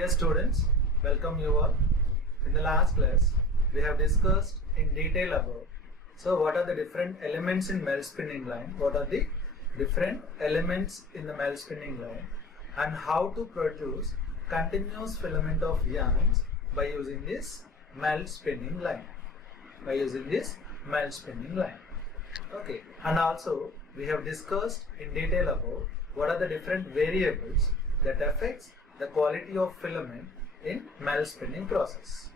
Dear students, welcome you all. In the last class, we have discussed in detail about what are the different elements in melt spinning line, what are the different elements in the melt spinning line, and how to produce continuous filament of yarns by using this melt spinning line. Okay, and also we have discussed in detail about what are the different variables that affects the quality of filament in melt spinning process.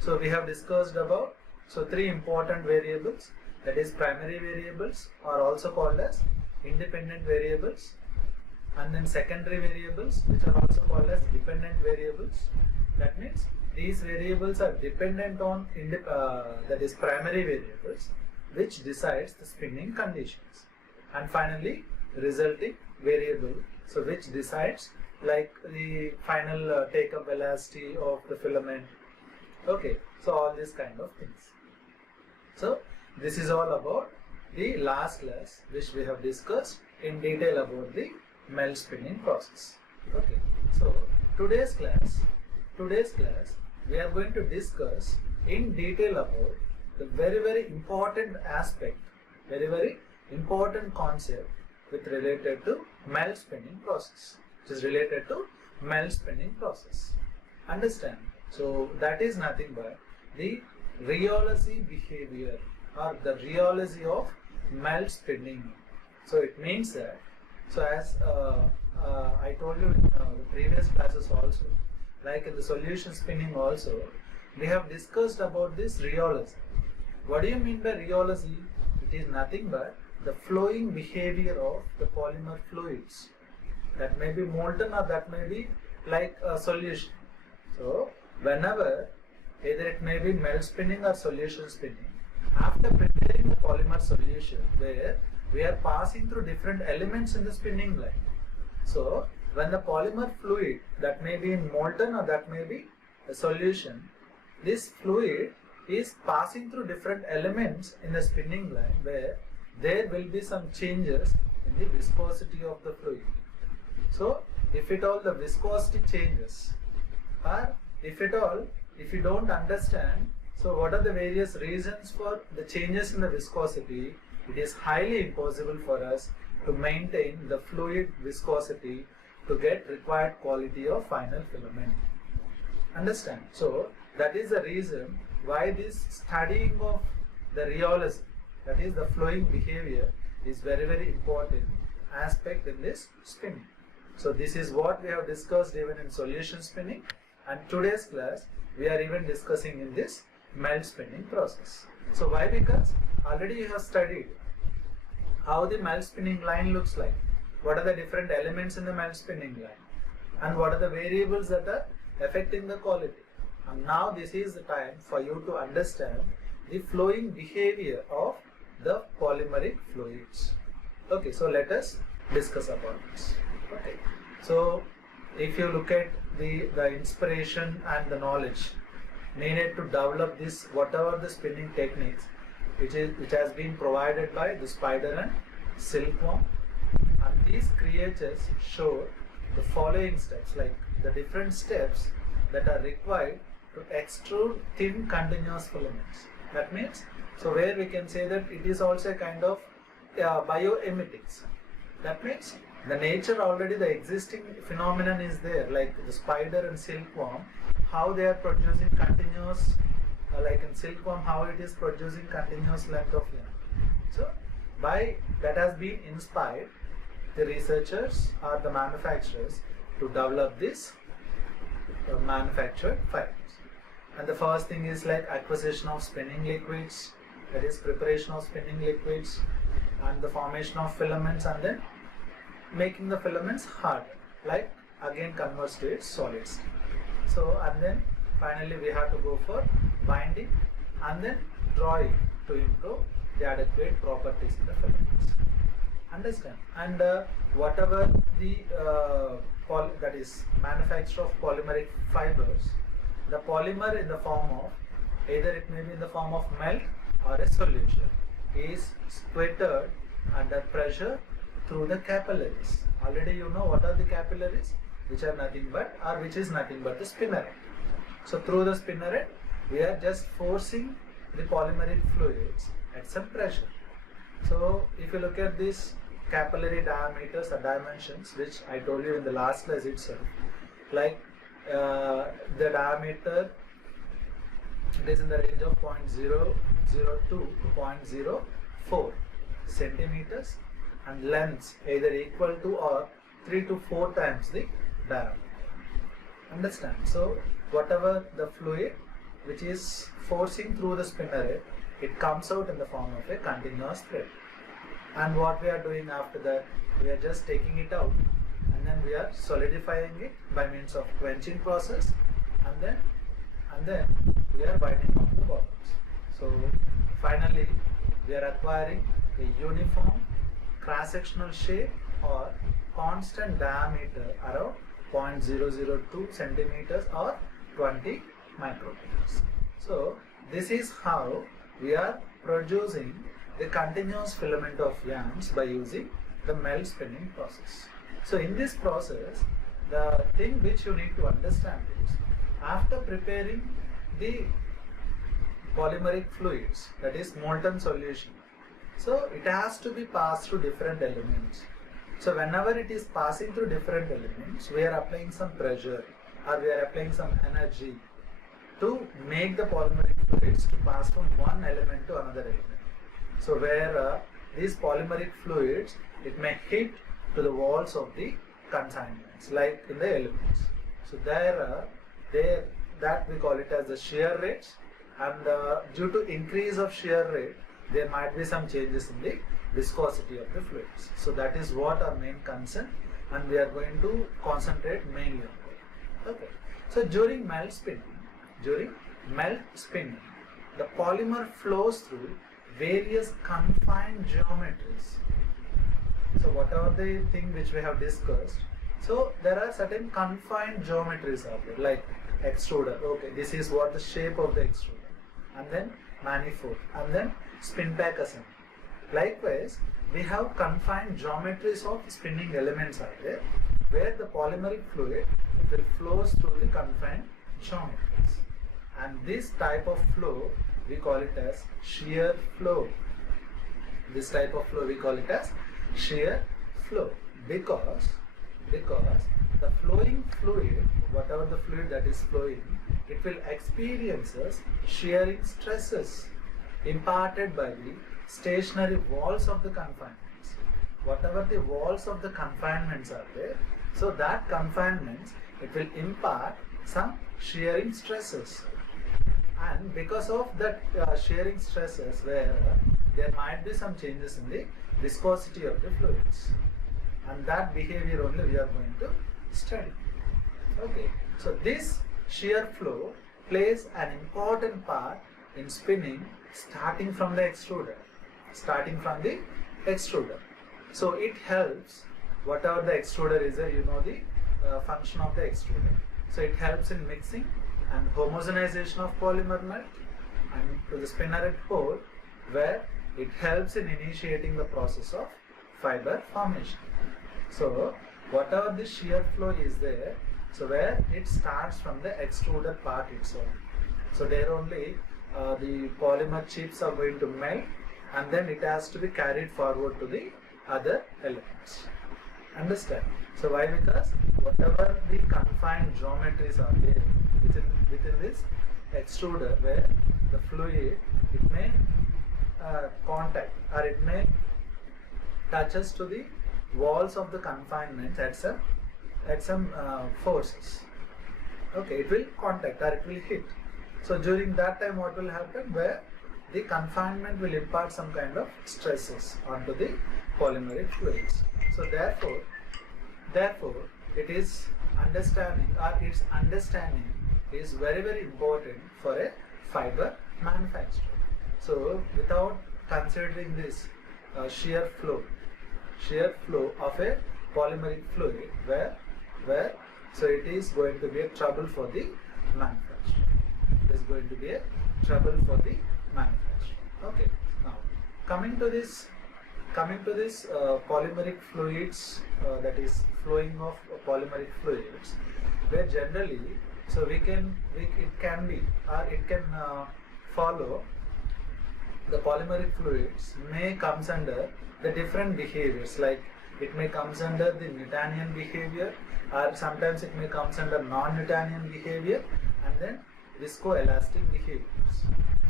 So we have discussed about three important variables, that is primary variables are also called as independent variables, and then secondary variables which are also called as dependent variables. That means these variables are dependent on that is primary variables which decides the spinning conditions, and finally resulting variable which decides like the final take-up velocity of the filament. Okay, so all these kind of things. So this is all about the last class which we have discussed in detail about the melt spinning process. Okay, so today's class we are going to discuss in detail about the very important aspect, very important concept with related to melt spinning process. Which is related to melt spinning process. Understand? So that is nothing but the rheology behavior or the rheology of melt spinning. So it means that, as I told you in the previous classes also, like in the solution spinning also, we have discussed about this rheology. What do you mean by rheology? It is nothing but the flowing behavior of the polymer fluids. That may be molten or that may be like a solution. So whenever either it may be melt spinning or solution spinning, after preparing the polymer solution where we are passing through different elements in the spinning line. So when the polymer fluid, that may be in molten or that may be a solution, this fluid is passing through different elements in the spinning line where there will be some changes in the viscosity of the fluid. So if at all the viscosity changes, or if you don't understand what are the various reasons for the changes in the viscosity, it is highly impossible for us to maintain the fluid viscosity to get required quality of final filament. Understand? So that is the reason why this studying of the rheology, that is the flowing behavior, is very important aspect in this spinning. So this is what we have discussed even in solution spinning, and today's class we are even discussing in this melt spinning process. So why? Because already you have studied how the melt spinning line looks like, what are the different elements in the melt spinning line, and what are the variables that are affecting the quality. And now this is the time for you to understand the flowing behavior of the polymeric fluids. Okay, so let us discuss about this. Okay, so if you look at the inspiration and the knowledge needed to develop this, whatever the spinning techniques which has been provided by the spider and silkworm, and these creatures show the following steps, like the different steps that are required to extrude thin continuous filaments. That means, where we can say that it is also a kind of bioemetics. That means the nature already, the existing phenomenon is there, like the spider and silkworm, how they are producing continuous, like in silkworm how it is producing continuous length of yarn. So by that has been inspired the researchers or the manufacturers to develop this manufactured fibers. And the first thing is like acquisition of spinning liquids, that is preparation of spinning liquids, and the formation of filaments, and then making the filaments harder, like again converts to its solid state. So and then finally we have to go for binding and then drawing to improve the adequate properties in the filaments. Understand? And whatever the that is manufacture of polymeric fibers, the polymer in the form of either it may be in the form of melt or a solution is squirted under pressure through the capillaries. Already you know what are the capillaries. which are nothing but, or which is nothing but the spinneret. So through the spinneret, we are just forcing the polymeric fluids at some pressure. So if you look at these capillary diameters or dimensions, which I told you in the last class itself, like the diameter, it is in the range of 0.002 to 0.04 centimeters, and lengths either equal to or 3 to 4 times the diameter. Understand? So whatever the fluid which is forcing through the spinneret, it comes out in the form of a continuous thread. And what we are doing after that, we are just taking it out, and then we are solidifying it by means of quenching process, and then we are binding on the bottoms. So finally we are acquiring a uniform cross-sectional shape or constant diameter around 0.002 centimeters or 20 micrometers. So this is how we are producing the continuous filament of yarns by using the melt spinning process. So in this process, the thing which you need to understand is, after preparing the polymeric fluids, that is molten solution, so it has to be passed through different elements. So whenever it is passing through different elements, we are applying some pressure or we are applying some energy to make the polymeric fluids to pass from one element to another element. So where these polymeric fluids, it may hit to the walls of the consignments, like in the elements. So there that we call it as the shear rates, and due to increase of shear rate, there might be some changes in the viscosity of the fluids. So that is what our main concern, and we are going to concentrate mainly on that. Okay. So during melt spinning, the polymer flows through various confined geometries. So whatever the thing which we have discussed, so there are certain confined geometries out there, like extruder. Okay, this is what the shape of the extruder, and then manifold, and then spin pack assembly. Likewise, we have confined geometries of spinning elements out there, where the polymeric fluid will flows through the confined geometries. And this type of flow, we call it as shear flow. This type of flow we call it as shear flow, because the flowing fluid, whatever the fluid that is flowing, it will experience shearing stresses imparted by the stationary walls of the confinements. Whatever the walls of the confinements are there, so that confinements, it will impart some shearing stresses. And because of that shearing stresses, where there might be some changes in the viscosity of the fluids, and that behavior only we are going to study. Okay, so this shear flow plays an important part in spinning, starting from the extruder. So it helps, whatever the extruder is, you know the function of the extruder. So it helps in mixing and homogenization of polymer melt, and to the spinneret pole, where it helps in initiating the process of fiber formation. So whatever the shear flow is there, so where it starts from the extruder part itself. So there only the polymer chips are going to melt, and then it has to be carried forward to the other elements. Understand? So why? Because whatever the confined geometries are there within this extruder, where the fluid, it may contact, or it may touches to the walls of the confinement at some forces. Okay, it will contact or it will hit. So during that time, what will happen? Where the confinement will impart some kind of stresses onto the polymeric fluids. So therefore, it is understanding, or its understanding is very, very important for a fiber manufacturer. So without considering this shear flow of a polymeric fluid, where so it is going to be a trouble for the manufacturer. It is going to be a trouble for the manufacturer. Okay, now coming to this coming to this polymeric fluids, that is flowing of polymeric fluids, where generally, so it can be, or it can follow, the polymeric fluids may comes under the different behaviors, like it may comes under the Newtonian behavior, or sometimes it may comes under non-Newtonian behavior, and then viscoelastic behaviors.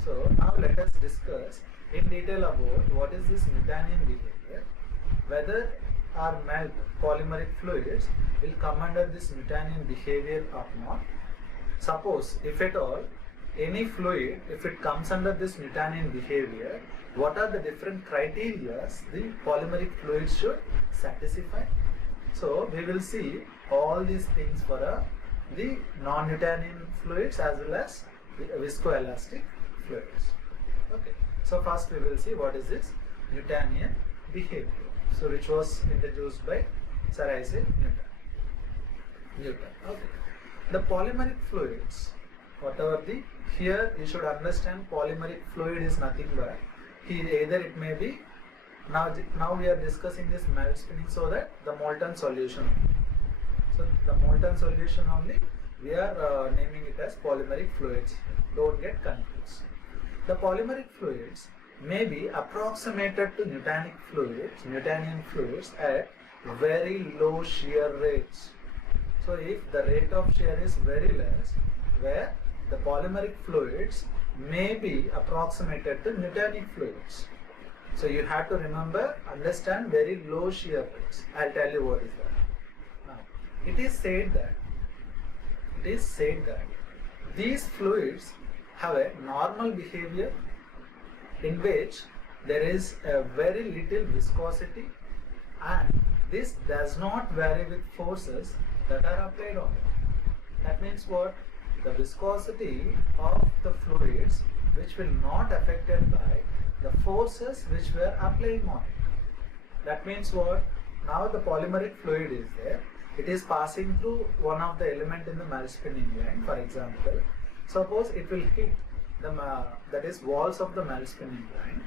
So now let us discuss in detail about what is this Newtonian behavior, whether our melt polymeric fluids will come under this Newtonian behavior or not. Suppose if at all any fluid, if it comes under this Newtonian behavior, what are the different criteria the polymeric fluid should satisfy? So we will see all these things for the non-Newtonian fluids as well as the viscoelastic fluids. Okay. So first we will see what is this Newtonian behavior. So which was introduced by Sir Isaac Newton. Okay. The polymeric fluids, whatever the, here you should understand polymeric fluid is nothing but, either it may be, now we are discussing this melt spinning, so that the molten solution. So the molten solution only we are naming it as polymeric fluids. Don't get confused. The polymeric fluids may be approximated to Newtonian fluids at very low shear rates. So if the rate of shear is very less, where the polymeric fluids may be approximated to Newtonic fluids. So you have to remember, understand very low shear rates. I'll tell you what is that. Now, it is said that these fluids have a normal behavior in which there is a very little viscosity, and this does not vary with forces that are applied on it. That means what? The viscosity of the fluids which will not affected by the forces which were applying on it. That means what? Now the polymeric fluid is there. It is passing through one of the element in the melt spinning line. For example, suppose it will hit the that is walls of the melt spinning line,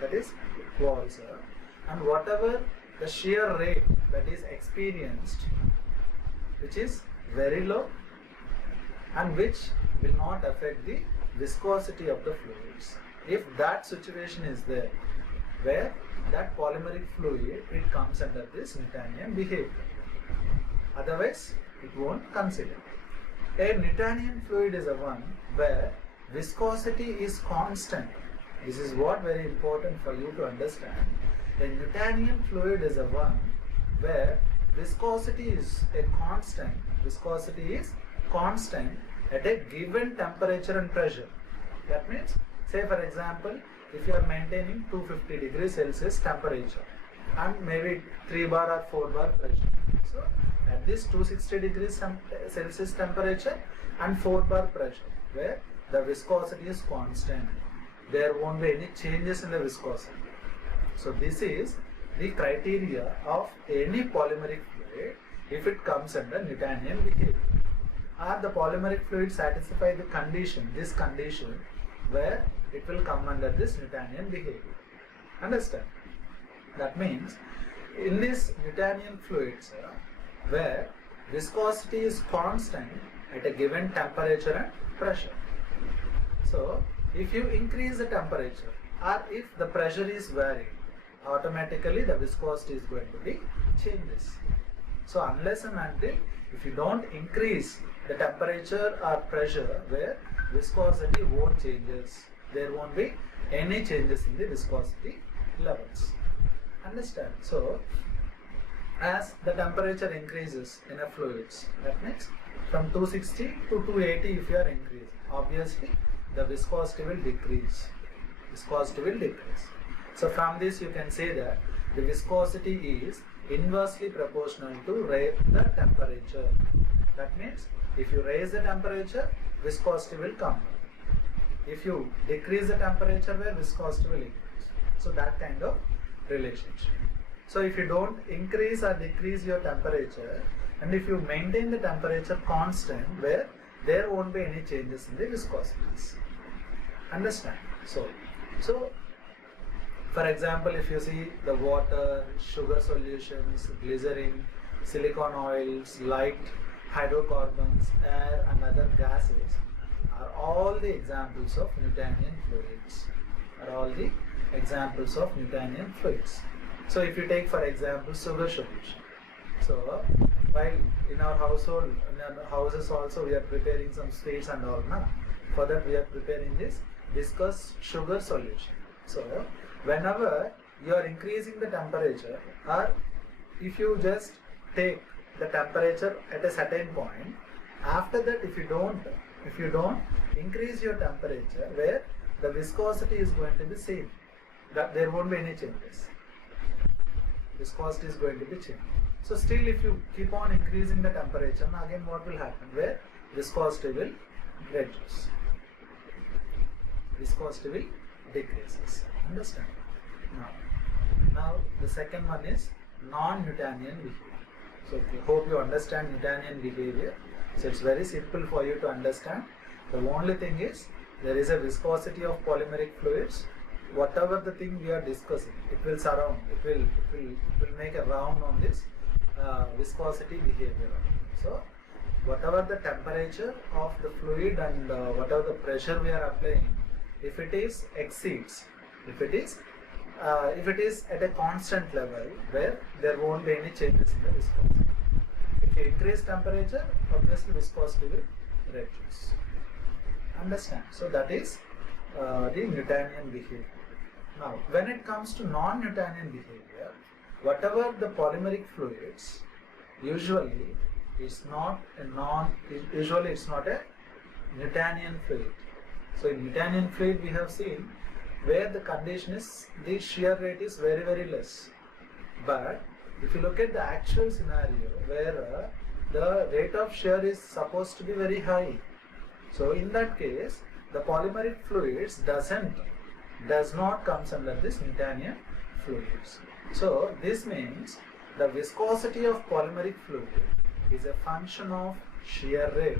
that is walls, and whatever the shear rate that is experienced, which is very low and which will not affect the viscosity of the fluids. If that situation is there, where that polymeric fluid, it comes under this Newtonian behavior. Otherwise, it won't consider. A Newtonian fluid is a one where viscosity is constant. This is what very important for you to understand. A Newtonian fluid is a one where viscosity is a constant. Viscosity is constant at a given temperature and pressure. That means, say for example, if you are maintaining 250 degrees Celsius temperature and maybe 3 bar or 4 bar pressure. So at this 260 degrees Celsius temperature and 4 bar pressure, where the viscosity is constant, there won't be any changes in the viscosity. So this is the criteria of any polymeric fluid if it comes under Newtonian behavior. Or the polymeric fluid satisfy the condition, this condition, where it will come under this Newtonian behavior. Understand? That means in this Newtonian fluids, where viscosity is constant at a given temperature and pressure. So if you increase the temperature or if the pressure is varied, automatically the viscosity is going to be changes. So unless and until if you don't increase the temperature or pressure, where viscosity won't changes, there won't be any changes in the viscosity levels. Understand? So as the temperature increases in a fluids, that means from 260 to 280 if you are increasing, obviously the viscosity will decrease. So from this you can say that the viscosity is inversely proportional to raise the temperature. That means if you raise the temperature, viscosity will come down. If you decrease the temperature, where viscosity will increase. So that kind of relationship. So if you don't increase or decrease your temperature, and if you maintain the temperature constant, where there won't be any changes in the viscosities. Understand? So For example, if you see the water, sugar solutions, glycerin, silicon oils, light hydrocarbons, air and other gases are all the examples of Newtonian fluids. So if you take for example sugar solution. So while in our houses also we are preparing some sweets and all now. For that we are preparing this viscous sugar solution. So whenever you are increasing the temperature, or if you just take the temperature at a certain point, after that if you don't increase your temperature, where the viscosity is going to be same, that there won't be any changes. Viscosity is going to be changed. So still if you keep on increasing the temperature, now again what will happen, where viscosity will reduce, viscosity will decreases. Understand? Now the second one is non-Newtonian behavior. So hope you understand Newtonian behavior. So it's very simple for you to understand. The only thing is there is a viscosity of polymeric fluids. Whatever the thing we are discussing, it will surround, it will make a round on this viscosity behavior. So whatever the temperature of the fluid and whatever the pressure we are applying, if it is exceeds, if it is at a constant level, where there won't be any changes in the viscosity. If you increase temperature, obviously viscosity will reduce. Understand? So that is the Newtonian behavior. Now when it comes to non-Newtonian behavior, whatever the polymeric fluids, usually it's not a Newtonian fluid. So in Newtonian fluid we have seen where the condition is the shear rate is very, very less. But if you look at the actual scenario where the rate of shear is supposed to be very high, so in that case the polymeric fluids does not comes under this Newtonian fluids. So this means the viscosity of polymeric fluid is a function of shear rate.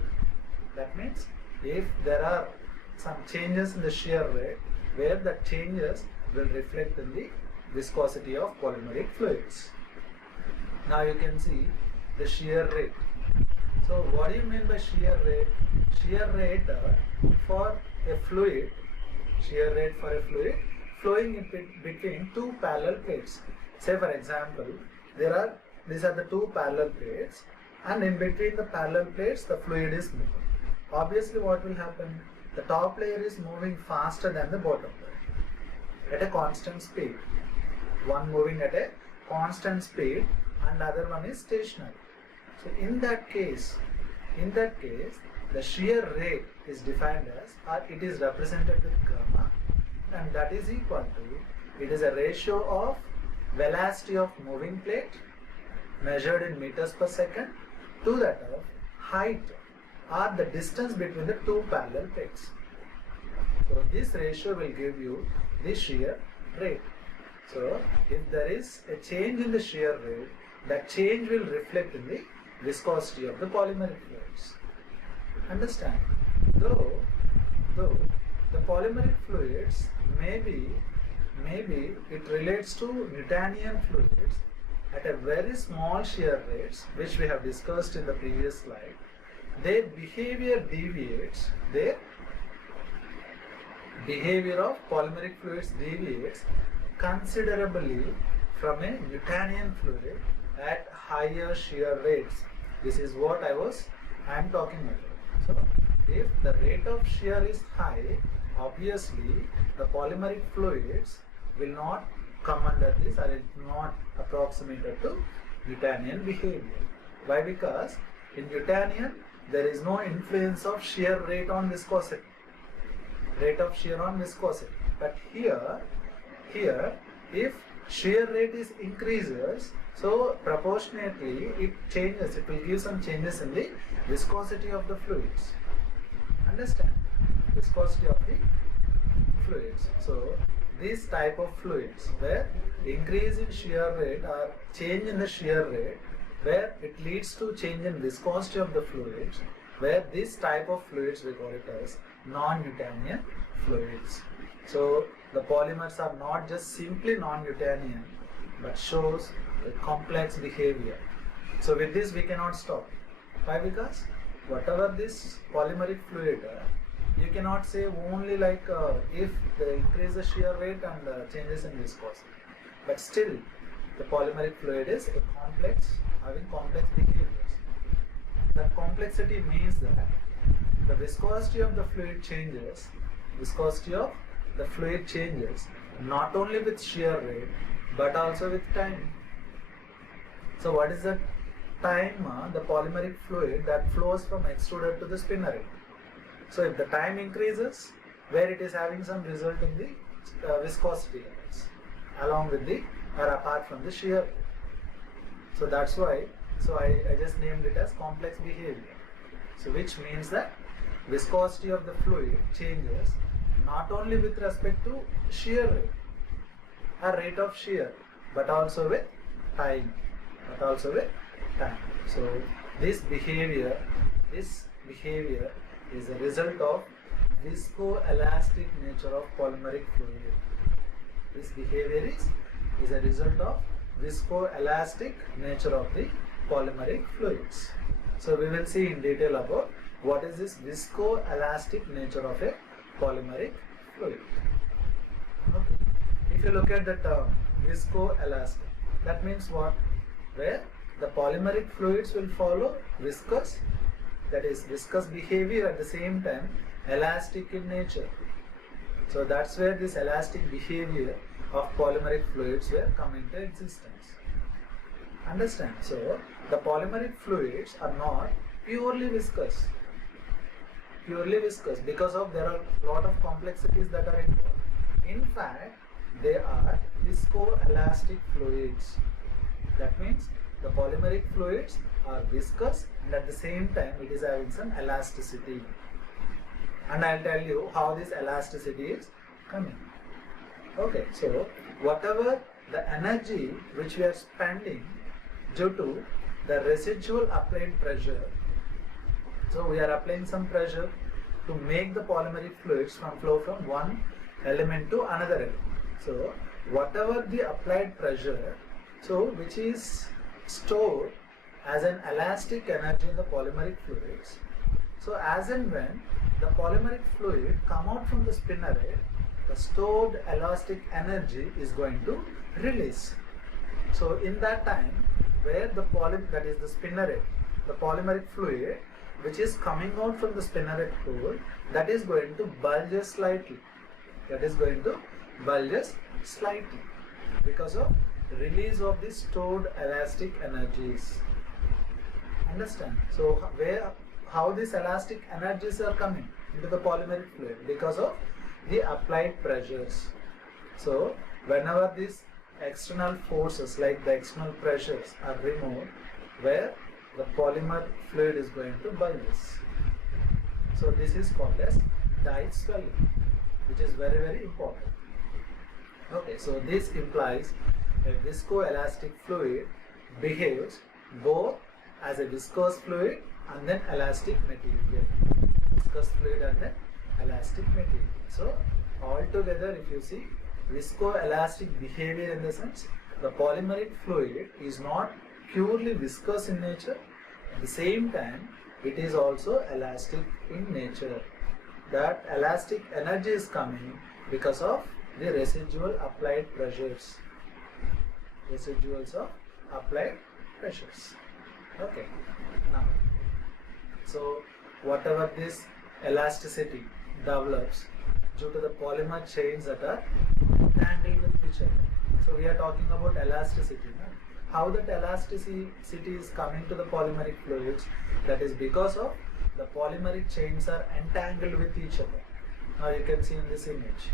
That means if there are some changes in the shear rate, where the changes will reflect in the viscosity of polymeric fluids. Now you can see the shear rate. So what do you mean by shear rate? Shear rate for a fluid, flowing in between two parallel plates. Say for example, these are the two parallel plates, and in between the parallel plates the fluid is moving. Obviously what will happen? The top layer is moving faster than the bottom layer at a constant speed. One moving at a constant speed and the other one is stationary. So in that case, the shear rate is defined as, or it is represented with gamma, and that is equal to, it is a ratio of velocity of moving plate measured in meters per second to that of height or the distance between the two parallel plates. So this ratio will give you the shear rate. So if there is a change in the shear rate, that change will reflect in the viscosity of the polymeric fluids. Understand? Though the polymeric fluids maybe it relates to Newtonian fluids at a very small shear rates, which we have discussed in the previous slide, their behavior of polymeric fluids deviates considerably from a Newtonian fluid at higher shear rates. This is what I am talking about. So if the rate of shear is high, obviously the polymeric fluids will not come under this, or it will not approximated to Newtonian behavior. Why? Because in Newtonian there is no influence of shear rate on viscosity. But here if shear rate is increases, so proportionately it changes, it will give some changes in the viscosity of the fluids. Understand? Viscosity of the fluids. So this type of fluids where increase in shear rate or change in the shear rate, where it leads to change in viscosity of the fluids, where this type of fluids we call it as non-Newtonian fluids. So the polymers are not just simply non-Newtonian but shows a complex behavior. So with this we cannot stop. Why? Because whatever this polymeric fluid, you cannot say only like if they increase the shear rate and changes in viscosity. But still the polymeric fluid is a complex, having complex behaviors. That complexity means that the viscosity of the fluid changes, not only with shear rate but also with time. So what is the time? The polymeric fluid that flows from extruder to the spinner. So if the time increases, where it is having some result in the viscosity levels, along with the or apart from the shear rate. So that's why, I just named it as complex behavior. So which means that viscosity of the fluid changes not only with respect to shear rate or rate of shear, but also with time. So this behavior is a result of viscoelastic nature of polymeric fluid. This behavior is a result of viscoelastic nature of the polymeric fluids. So we will see in detail about what is this viscoelastic nature of a polymeric fluid. Okay. If you look at the term viscoelastic, that means what? Where the polymeric fluids will follow viscous, that is viscous behavior, at the same time elastic in nature. So that's where this elastic behavior of polymeric fluids will come into existence. Understand? So the polymeric fluids are not purely viscous because of there are a lot of complexities that are involved. In fact, they are viscoelastic fluids. That means the polymeric fluids are viscous and at the same time it is having some elasticity. And I'll tell you how this elasticity is coming. Okay, so whatever the energy which we are spending due to the residual applied pressure, so we are applying some pressure to make the polymeric fluids flow from one element to another element. So whatever the applied pressure, so which is stored as an elastic energy in the polymeric fluids. So as and when the polymeric fluid come out from the spinnerette, the stored elastic energy is going to release. So in that time, where the that is the spinnerette, the polymeric fluid which is coming out from the spinnerette hole, that is going to bulge slightly. Because of release of the stored elastic energies. Understand? So how these elastic energies are coming into the polymeric fluid? Because of the applied pressures. So whenever these external forces like the external pressures are removed, where the polymer fluid is going to bulge. So this is called as Dyes swelling, which is very, very important. Okay, so this implies a viscoelastic fluid behaves both as a viscous fluid and then elastic material. Viscous fluid and then elastic material. So altogether, if you see, viscoelastic behavior in the sense, the polymeric fluid is not purely viscous in nature, at the same time it is also elastic in nature. That elastic energy is coming because of the residual applied pressures. Residuals of applied pressures. Okay. Now, so whatever this elasticity develops due to the polymer chains that are entangled with each other. So we are talking about elasticity. No? How that elasticity is coming to the polymeric fluids, that is because of the polymeric chains are entangled with each other. Now you can see in this image,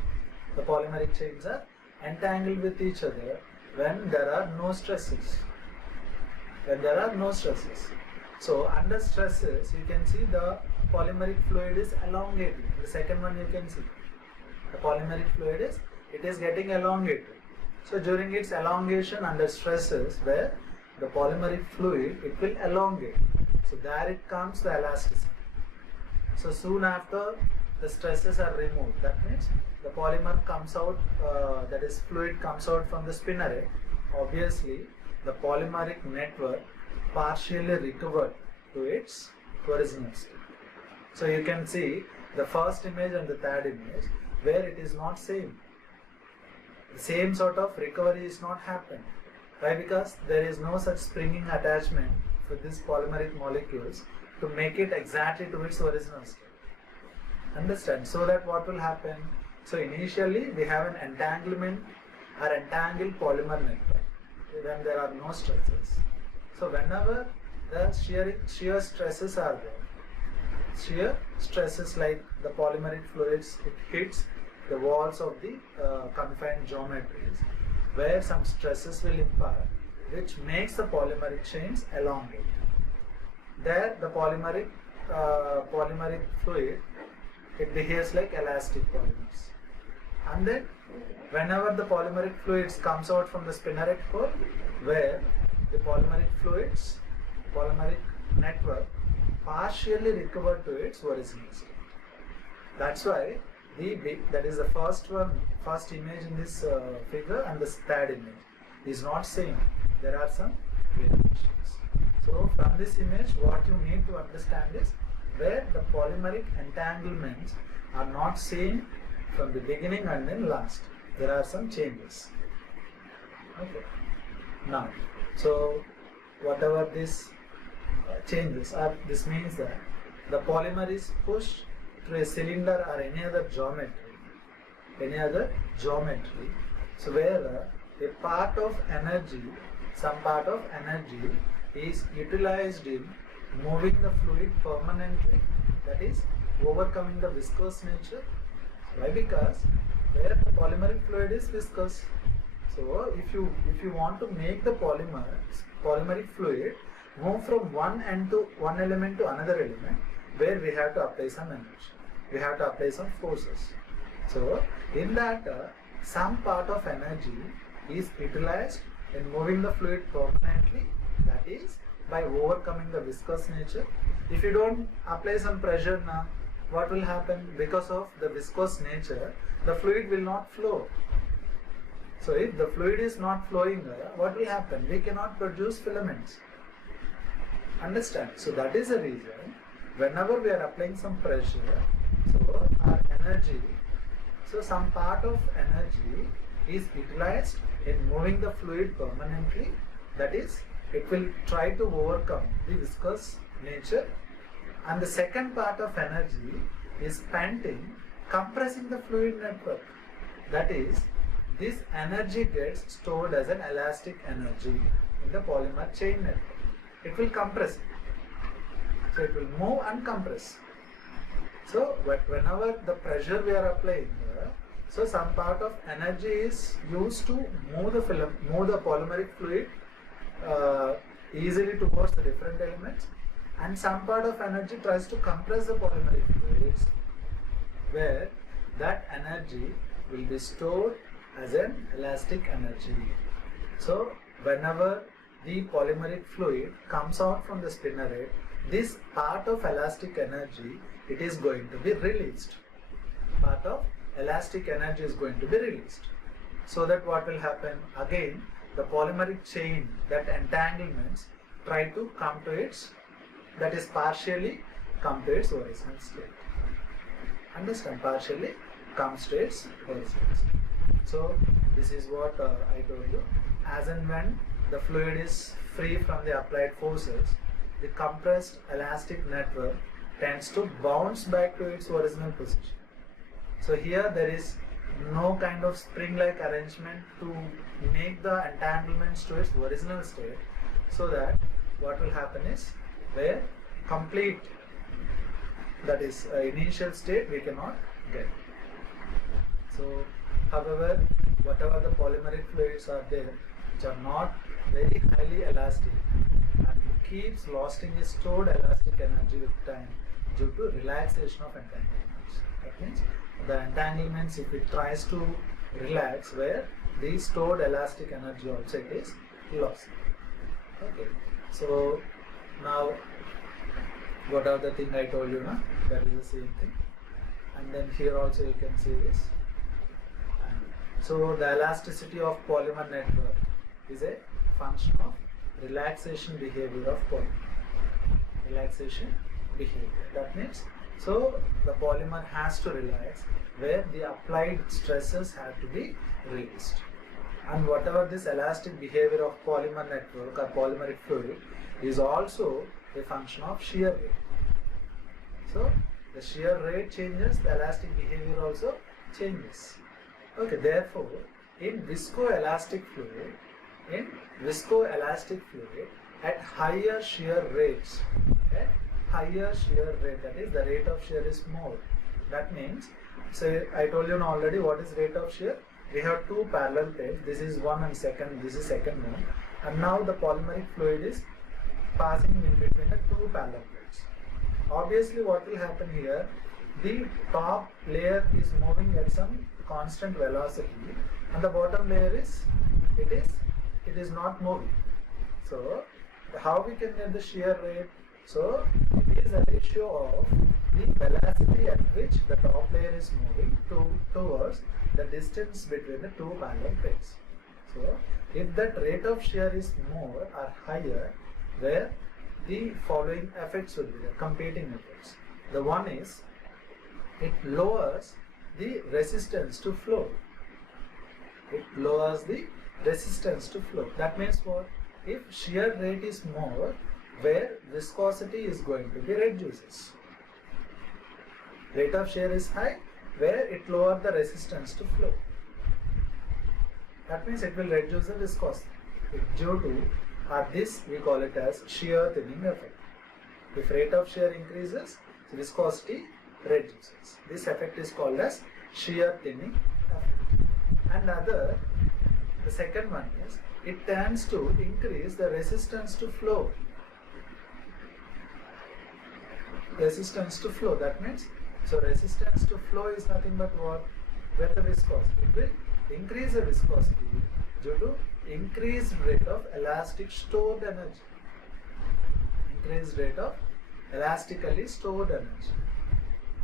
the polymeric chains are entangled with each other when there are no stresses. So under stresses, you can see the polymeric fluid is elongating. The second one you can see, the polymeric fluid is getting elongated. So during its elongation under stresses, where the polymeric fluid, it will elongate. So there it comes the elasticity. So soon after the stresses are removed. That means the polymer comes out, that is fluid comes out from the spinneret. Obviously, the polymeric network partially recovered to its original state. So you can see the first image and the third image where it is not same. The same sort of recovery is not happened. Why? Because there is no such springing attachment for these polymeric molecules to make it exactly to its original state. Understand? So that what will happen? So initially we have an entanglement or entangled polymer network when there are no stresses. So whenever the shear stresses are there, shear stresses like the polymeric fluids, it hits the walls of the confined geometries where some stresses will impart, which makes the polymeric chains elongate. There the polymeric fluid, it behaves like elastic polymers. And then whenever the polymeric fluids comes out from the spinneret core, where the polymeric network partially recovered to its original state. That's why that is the first image in this figure, and the third image is not same. There are some variations. So from this image, what you need to understand is where the polymeric entanglements are not same from the beginning and then last. There are some changes. Okay. Now, so whatever this changes are, this means that the polymer is pushed through a cylinder or any other geometry. So where a part of energy, some part of energy is utilized in moving the fluid permanently, that is overcoming the viscous nature. Why? Because where the polymeric fluid is viscous. So if you want to make the polymeric fluid move from one element to another element, where we have to apply some energy, we have to apply some forces. So in that some part of energy is utilized in moving the fluid permanently, that is by overcoming the viscous nature. If you don't apply some pressure now, what will happen? Because of the viscous nature, the fluid will not flow. So if the fluid is not flowing, what will happen? We cannot produce filaments. Understand? So that is the reason whenever we are applying some pressure, so our energy, so some part of energy is utilized in moving the fluid permanently, that is it will try to overcome the viscous nature, and the second part of energy is spent in compressing the fluid network, that is this energy gets stored as an elastic energy in the polymer chain network. It will compress it. So it will move and compress. So whenever the pressure we are applying, so some part of energy is used to move the polymeric fluid easily towards the different elements, and some part of energy tries to compress the polymeric fluids, where that energy will be stored as an elastic energy. So whenever the polymeric fluid comes out from the spinneret, this part of elastic energy, it is going to be released. Part of elastic energy is going to be released. So that what will happen? Again, the polymeric chain, that entanglements, try to come to its, that is partially come to its original state. Understand? Partially comes to its original state. So this is what I told you. As and when the fluid is free from the applied forces, the compressed elastic network tends to bounce back to its original position. So here there is no kind of spring-like arrangement to make the entanglements to its original state, so that what will happen is where complete, that is initial state, we cannot get. So however, whatever the polymeric fluids are there, which are not very highly elastic and keeps losing its stored elastic energy with time due to relaxation of entanglements. That means the entanglements, if it tries to relax, where the stored elastic energy also it is lost. Okay. So now what are the thing I told you now? That is the same thing. and then here also you can see this. And so the elasticity of polymer network is a function of relaxation behavior of polymer. Relaxation behavior. That means, so the polymer has to relax where the applied stresses have to be released. And whatever this elastic behavior of polymer network or polymeric fluid is also a function of shear rate. So the shear rate changes, the elastic behavior also changes. Okay, therefore in viscoelastic fluid, at higher shear rates, that is the rate of shear is more. That means, so I told you already what is rate of shear. We have two parallel plates, this is one and second, this is second one, and now the polymeric fluid is passing in between the two parallel plates. Obviously what will happen here, the top layer is moving at some constant velocity and the bottom layer is it is not moving. So how we can get the shear rate? So it is a ratio of the velocity at which the top layer is moving towards the distance between the two parallel plates. So if that rate of shear is more or higher, where the following effects will be the competing effects. The one is, it lowers the resistance to flow. It lowers the resistance to flow. That means what? If shear rate is more, where viscosity is going to be reduces. Rate of shear is high, where it lowers the resistance to flow. That means it will reduce the viscosity. Due to this we call it as shear thinning effect. If rate of shear increases, viscosity reduces. This effect is called as shear thinning effect. And the second one is, it tends to increase the resistance to flow. Resistance to flow, that means, so resistance to flow is nothing but what? Where the viscosity. It will increase the viscosity due to increased rate of elastic stored energy. Increased rate of elastically stored energy.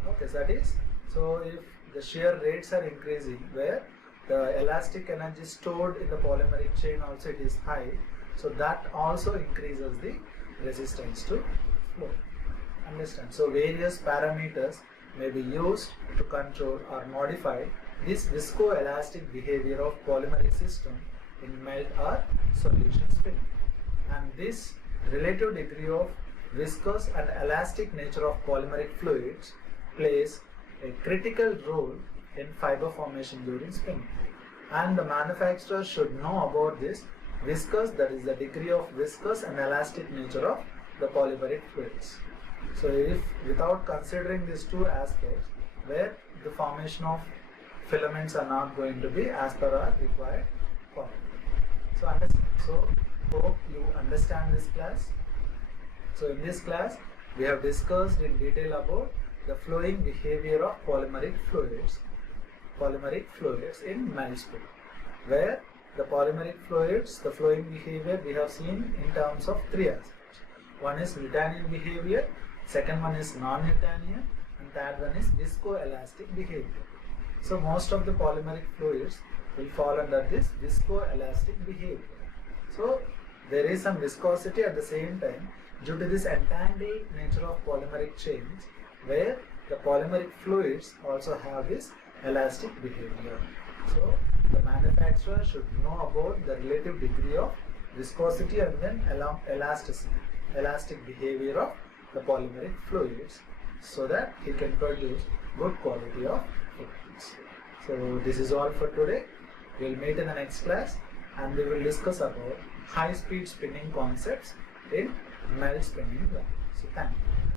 Okay, so that is, so if the shear rates are increasing, where the elastic energy stored in the polymeric chain also it is high, so that also increases the resistance to flow. Understand? So various parameters may be used to control or modify this viscoelastic behavior of polymeric system in melt or solution spinning. And this relative degree of viscous and elastic nature of polymeric fluids plays a critical role in fiber formation during spinning. And the manufacturer should know about this viscous, that is the degree of viscous and elastic nature of the polymeric fluids. So if without considering these two aspects, where the formation of filaments are not going to be as per our required quantity. So hope you understand this class. So in this class we have discussed in detail about the flowing behavior of polymeric fluids in melt spinning, where the polymeric fluids, the flowing behavior we have seen in terms of three aspects. One is Newtonian behavior, second one is non-Newtonian, and third one is viscoelastic behavior. So most of the polymeric fluids will fall under this viscoelastic behavior. So there is some viscosity at the same time due to this entangled nature of polymeric chains, where the polymeric fluids also have this elastic behavior. So the manufacturer should know about the relative degree of viscosity and then elastic behavior of the polymeric fluids, so that he can produce good quality of fluids. So this is all for today. We will meet in the next class and we will discuss about high speed spinning concepts in melt spinning. So thank you.